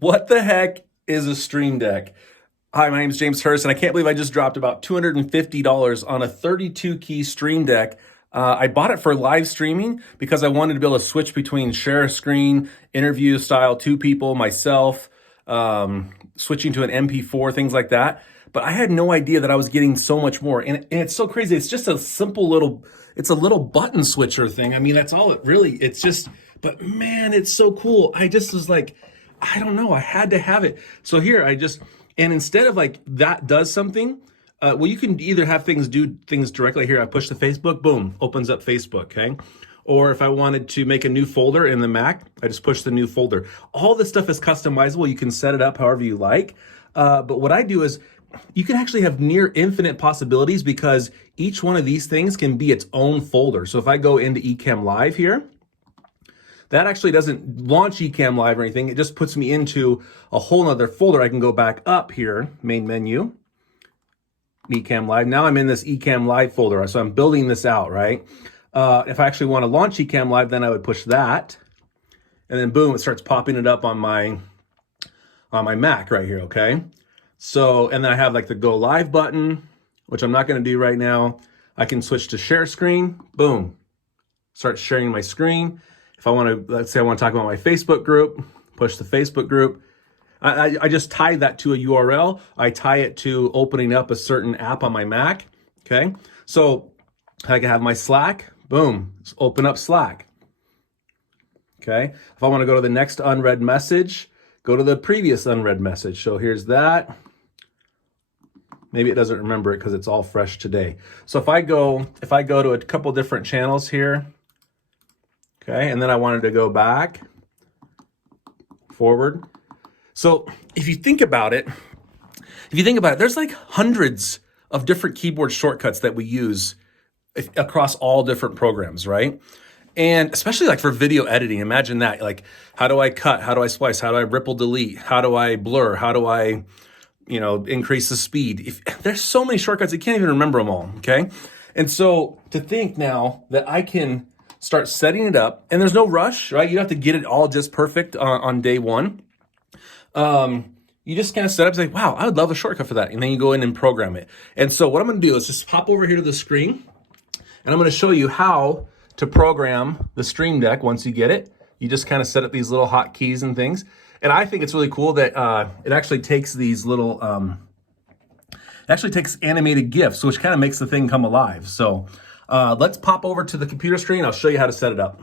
What the heck is a Stream Deck? Hi, my name is James Hurst, and I can't believe I just dropped about $250 on a 32 key Stream Deck. I bought it for live streaming because I wanted to be able to switch between share a screen, interview style, two people, myself, switching to an MP4, things like that. But I had no idea that I was getting so much more. And it's so crazy. It's just a simple it's a little button switcher thing. I mean, that's all it really, it's just, but man, it's so cool. I just was like, I don't know, I had to have it. So here and instead of like that does something, well, you can either have things do things directly here. I push the Facebook, boom, opens up Facebook, okay? Or if I wanted to make a new folder in the Mac, I just push the new folder. All this stuff is customizable. You can set it up however you like. But what I do is you can actually have near infinite possibilities because each one of these things can be its own folder. So if I go into Ecamm Live here, that actually doesn't launch Ecamm Live or anything. It just puts me into a whole nother folder. I can go back up here, main menu, Ecamm Live. Now I'm in this Ecamm Live folder. So I'm building this out, right? If I actually want to launch Ecamm Live, then I would push that. And then boom, it starts popping it up on my Mac right here, okay? So, and then I have like the go live button, which I'm not going to do right now. I can switch to share screen, boom, start sharing my screen. If I want to, let's say I want to talk about my Facebook group, push the Facebook group. I just tie that to a URL. I tie it to opening up a certain app on my Mac, okay? So I can have my Slack, boom, just open up Slack, okay? If I want to go to the next unread message, go to the previous unread message. So here's that. Maybe it doesn't remember it because it's all fresh today. So if I go to a couple different channels here, okay, and then I wanted to go back, forward. So if you think about it, there's like hundreds of different keyboard shortcuts that we use across all different programs, right? And especially like for video editing, imagine that. Like, how do I cut? How do I splice? How do I ripple delete? How do I blur? How do I, increase the speed? There's so many shortcuts, you can't even remember them all, okay? And so to think now that I can start setting it up, and there's no rush, right? You don't have to get it all just perfect on day one. You just kind of set up, say, wow, I would love a shortcut for that. And then you go in and program it. And so what I'm going to do is just pop over here to the screen, and I'm going to show you how to program the Stream Deck once you get it. You just kind of set up these little hotkeys and things. And I think it's really cool that it actually takes these little, it actually takes animated GIFs, which kind of makes the thing come alive. So let's pop over to the computer screen. I'll show you how to set it up.